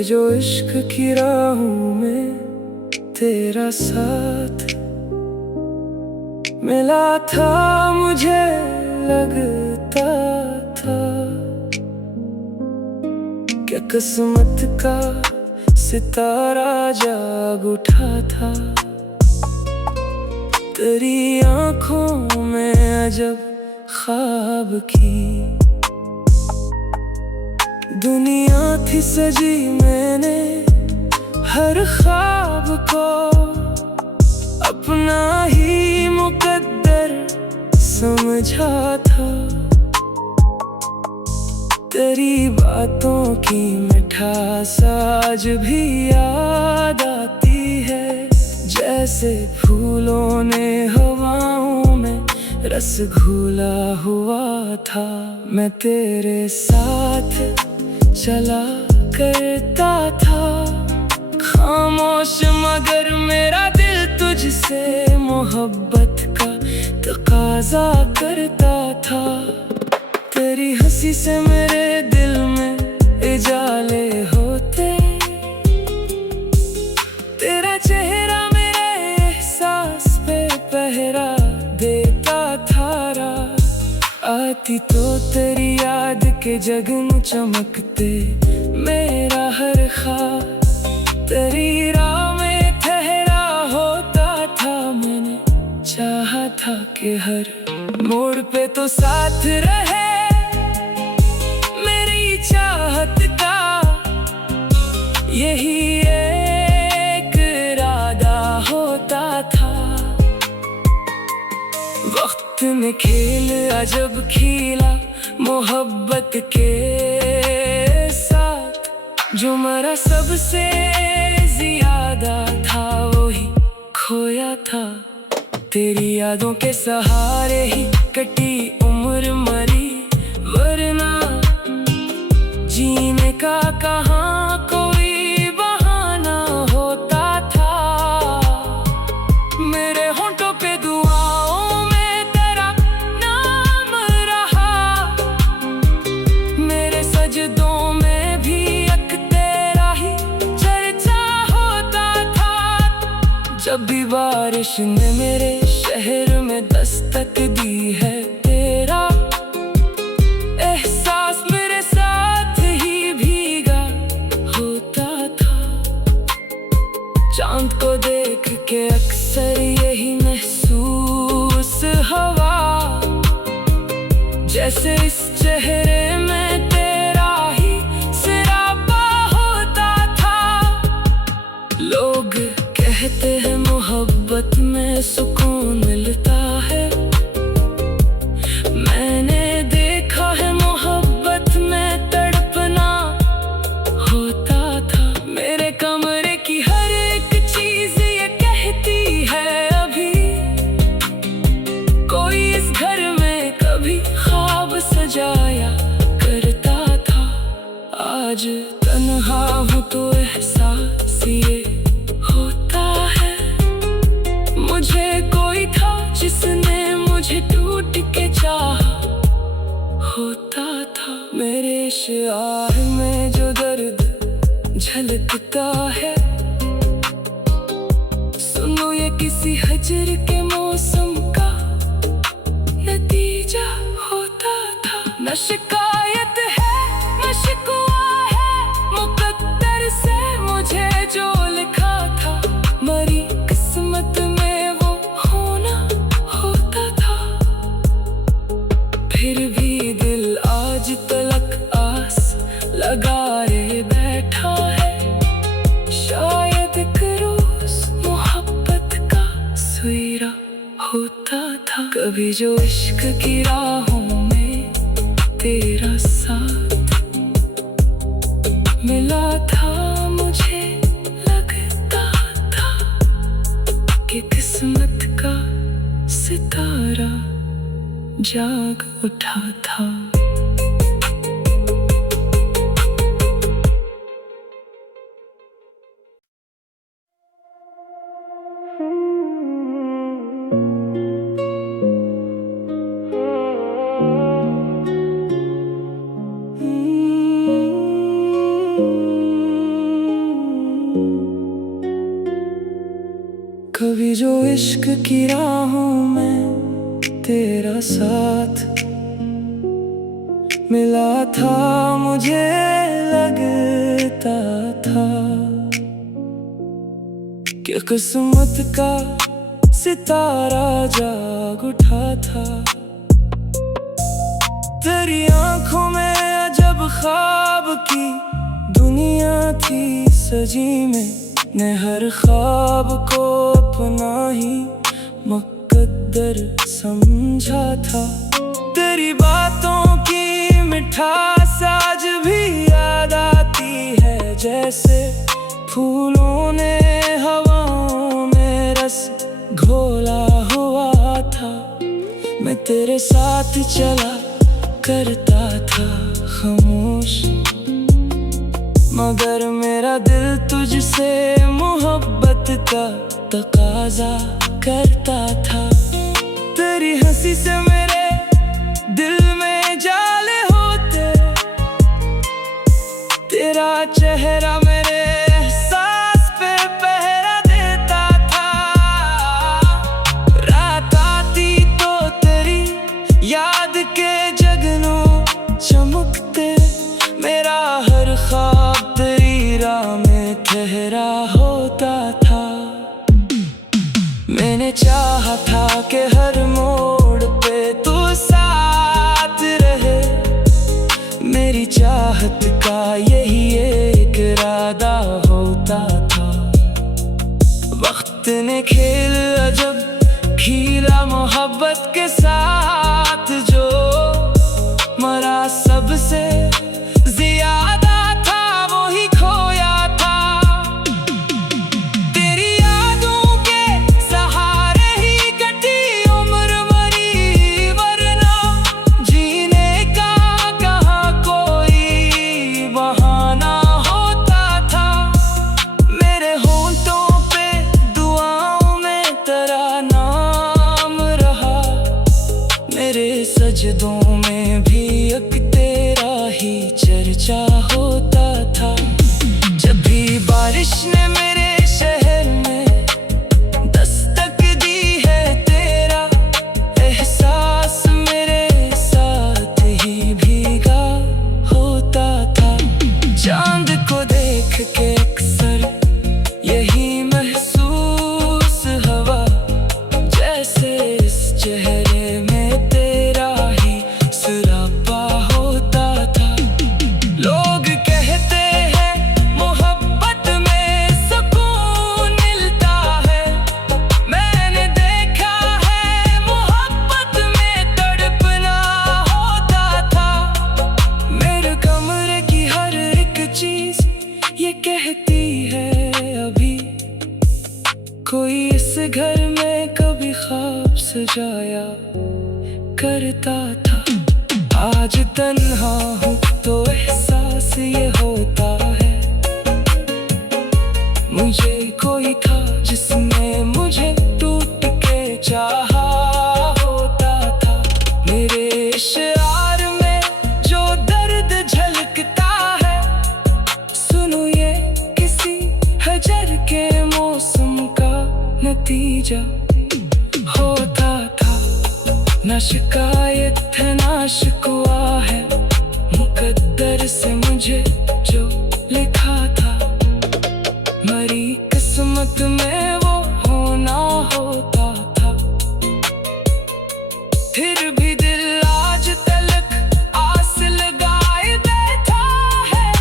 कभी जो इश्क की राहों में तेरा साथ मिला था, मुझे लगता था क्या किस्मत का सितारा जाग उठा था। तेरी आंखों में अजब ख्वाब की दुनिया थी सजी, मैंने हर ख्वाब को अपना ही मुकद्दर समझा था। तेरी बातों की मिठास आज भी याद आती है, जैसे फूलों ने हवाओं में रस घोला हुआ था। मैं तेरे साथ चला करता था, खामोश मगर मेरा दिल तुझसे मोहब्बत का तकाजा करता था। तेरी हंसी से मेरे दिल में इजाले होते, तेरा चेहरा मेरे एहसास पे पहरा देता था। आती तो तेरी याद के जगन चमकते मेरा हर ख्वाब तेरी राह में ठहरा होता था। मैंने चाहा था कि हर मोड़ पे तो साथ रहे, मेरी चाहत का यही एक इरादा होता था। वक्त ने खेल अजब खिला मोहब्बत के साथ, जो मरा सबसे ज्यादा था वही खोया था। तेरी यादों के सहारे ही कटी उम्र मरी, वरना जीने का कहाँ कोई बहाना होता था। मेरे होंठों पे दुआओं में तेरा नाम रहा, मेरे सजदों में भी एक तेरा ही चर्चा होता था। जब भी बारिश ने मेरे शहर में दस्तक दी है, तेरा एहसास मेरे साथ ही भीगा होता था। चांद को देख के अक्सर यही महसूस हवा, जैसे इस चेहरे में तेरा ही सिरापा होता था। लोग कहते हैं मोहब्बत में सुकून मिलता है, मैंने देखा है मोहब्बत में तड़पना होता था। मेरे कमरे की हर एक चीज ये कहती है अभी, कोई इस घर में कभी ख्वाब सजाया करता था। आज तन्हा हूँ तो एहसास ये होता है, मुझे कोई था जिसने मुझे टूट के चाहा होता था। मेरे शार में जो दर्द झलकता है, सुनो ये किसी हजर के मौसम का नतीजा होता था। न शिकायत है न शिकवा है, मुकद्दर से मुझे जो लिखा था, मरी किस्मत में वो होना होता था। फिर भी दिल आज तलक आस लगाए बैठा है, शायद एक रोज मोहब्बत का सवेरा होता था। कभी जो इश्क की राहों में तेरा साथ मिला था, मुझे लगता था कि किस्मत का सितारा जाग उठा था। कभी जो इश्क की राहों में तेरा साथ मिला था, मुझे लगता था कि किस्मत का सितारा जाग उठा था। तेरी आंखों में अजब ख्वाब की दुनिया थी सजी, मैंने हर ख्वाब को अपना ही मुकद्दर समझा था। तेरी बातों की मिठास आज भी याद आती है, जैसे फूलों ने हवाओं में रस घोला हुआ था। मैं तेरे साथ चला करता था खामोश, मगर मेरा दिल तुझसे मोहब्बत का तकाजा करता था। तेरी हंसी से मेरे दिल में जाले होते, तेरा चेहरा मेरे एहसास पे पहरा देता था। रात आती तो तेरी याद के जगनू चमकते, मेरा हर ख्वाब तेरी राह में ठहरा होता था। मैंने चाहा था कि हर मोड़ पे तू साथ रहे, मेरी चाहत का यही एक इरादा होता था। वक्त ने खेल अजब खेला मोहब्बत के साथ, जो मरा सबसे ज्यादा था वही खोया था। तेरी यादों के सहारे ही कटी उम्र मरी, वरना जीने का कहाँ कोई बहाना होता था। मेरे होंठों पे दुआओं में तेरा नाम रहा, मेरे सजदों में भी एक तेरा ही चर्चा होता था। जब भी बारिश ने मेरे शहर में दस्तक दी है, तेरा एहसास मेरे साथ ही भीगा होता था। चांद को देख के अक्सर यही महसूस हवा, जैसे इस चेहरे में तेरा ही सरापा होता था। लोग कहते हैं मोहब्बत में सुकून मिलता है, मैंने देखा है मोहब्बत में तड़पना होता था। मेरे कमरे की हर एक चीज ये कहती है अभी, कोई इस घर में कभी ख्वाब सजाया करता था। आज तन्हा हूँ तो एहसास ये होता है, मुझे कोई था जिसने मुझे टूट के चाहा होता था। मेरे शियार में जो दर्द झलकता है, सुनो ये किसी हजर के मौसम का नतीजा होता था। ना शिकायत है ना शिकवा है, मुकद्दर से मुझे जो लिखा था। मरी किस्मत में वो होना होता था। फिर भी दिल आज तलक आस लगाए बैठा है,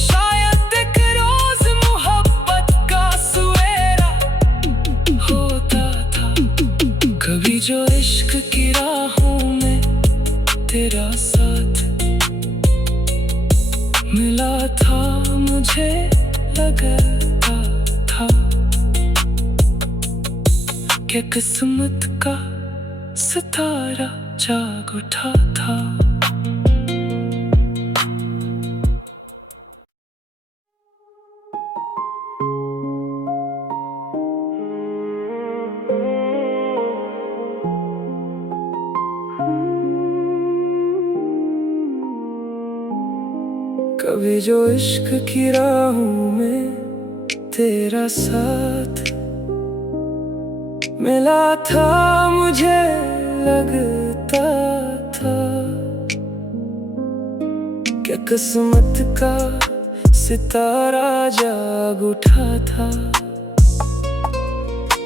शायद एक रोज मोहब्बत का सवेरा होता था। कभी जो इश्क की राहों में तेरा साथ मिला था, मुझे लगता था कि किस्मत का सितारा जाग उठा था। कभी जो इश्क की राहों में तेरा साथ मिला था मुझे लगता था। क्या किस्मत का सितारा जाग उठा था।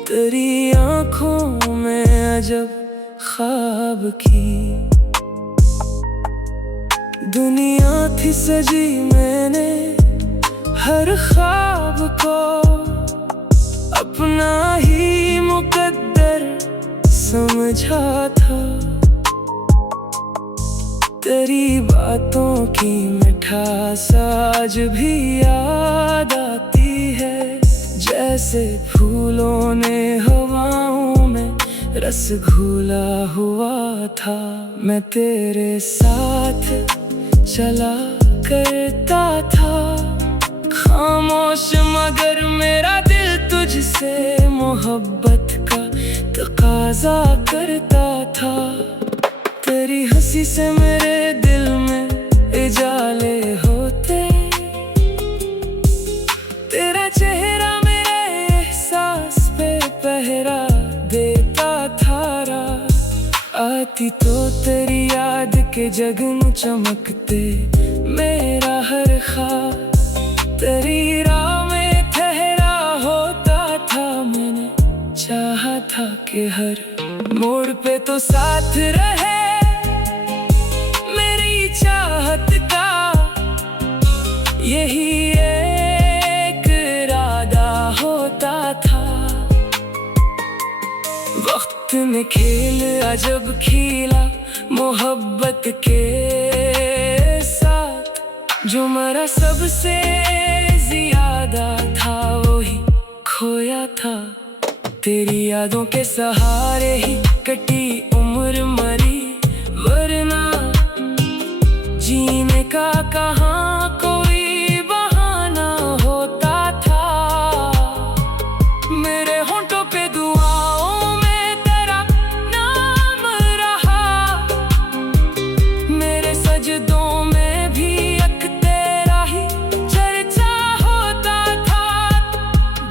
तेरी आंखों में अजब ख्वाब की दुनिया थी सजी। मैंने हर ख्वाब को अपना ही मुकद्दर समझा था। तेरी बातों की मिठास आज भी याद आती है। जैसे फूलों ने हवाओं में रस घोला हुआ था। मैं तेरे साथ चला करता था, खामोश मगर मेरा दिल तुझसे मोहब्बत का तकाजा करता था। तेरी हंसी से मेरे दिल में उजाले होते। तेरा चेहरा मेरे एहसास पे पहरा देता था। आती तो तेरी याद के जगन चमकते मेरा हर ख्वाब। तेरी राह में ठहरा होता था। मैंने चाहा था कि हर मोड़ पे तो साथ रहे। मेरी चाहत का यही एक इरादा होता था। वक्त ने खेल अजब खेला मोहब्बत के साथ। जो मरा सबसे ज्यादा था वही खोया था। तेरी यादों के सहारे ही कटी उम्र मरी, वरना जीने का कहाँ कोई बहाना होता था। मेरे होंठों पे दुआओं में तेरा नाम रहा। मेरे सजदों में भी एक तेरा ही चर्चा होता था।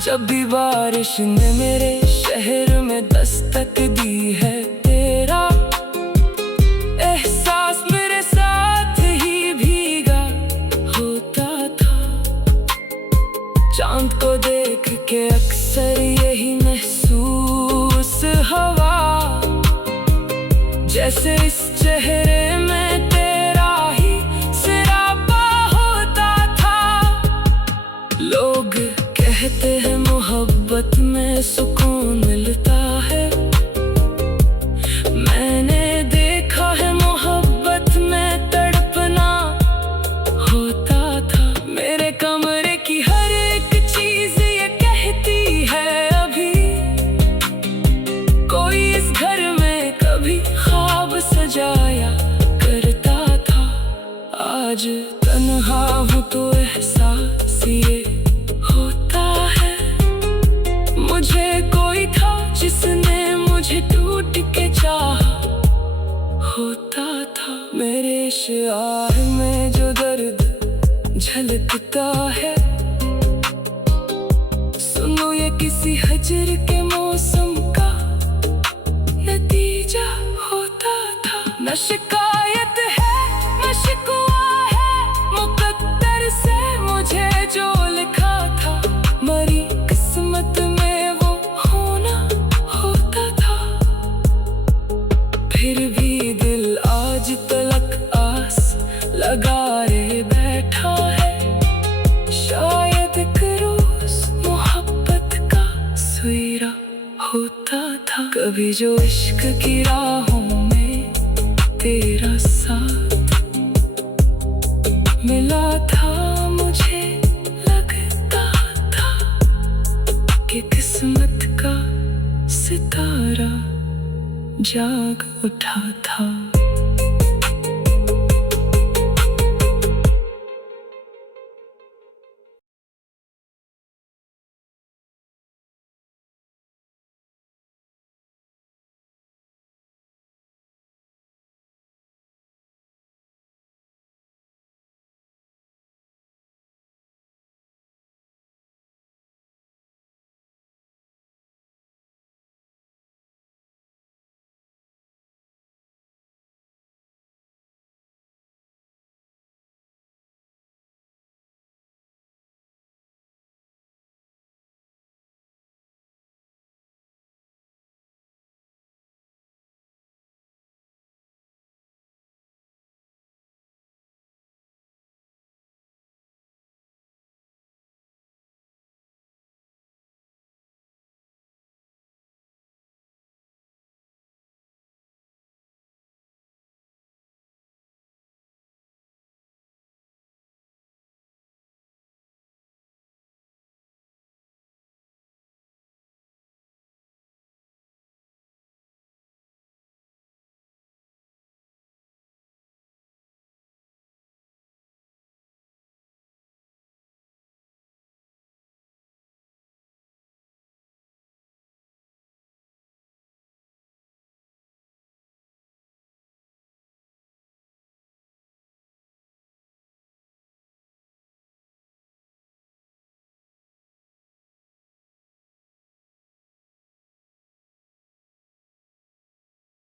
जब भी बारिश ने मेरे शहर में दस्तक दी है, तेरा एहसास मेरे साथ ही भीगा होता था। चांद को देख के अक्सर यही महसूस हवा। जैसे इस चेहरे में तेरा ही सिरापा होता था। लोग कहते हैं मोहब्बत में सुकून मिलता है। मैंने देखा है मोहब्बत में तड़पना होता था। मेरे कमरे की हर एक चीज ये कहती है अभी कोई इस घर में कभी ख्वाब सजाया करता था। आज तन्हा हूँ तो एहसास ये होता है। मुझे कोई था जिसने मुझे टूट के चाहा होता था। मेरे शाह में जो दर्द झलकता है, सुनो ये किसी हजर के मौसम का नतीजा होता था। न शिकायत है न शिकवा है, मुकद्दर से मुझे जो लिखा था। मरी किस्मत में वो होना होता था। फिर भी दिल आज तलक आस लगाए बैठा है। शायद एक रोज मोहब्बत का सवेरा होता था। कभी जो इश्क की राहों में तेरा साथ मिला था, मुझे लगता था कि किस्मत का सितारा जाग उठा था।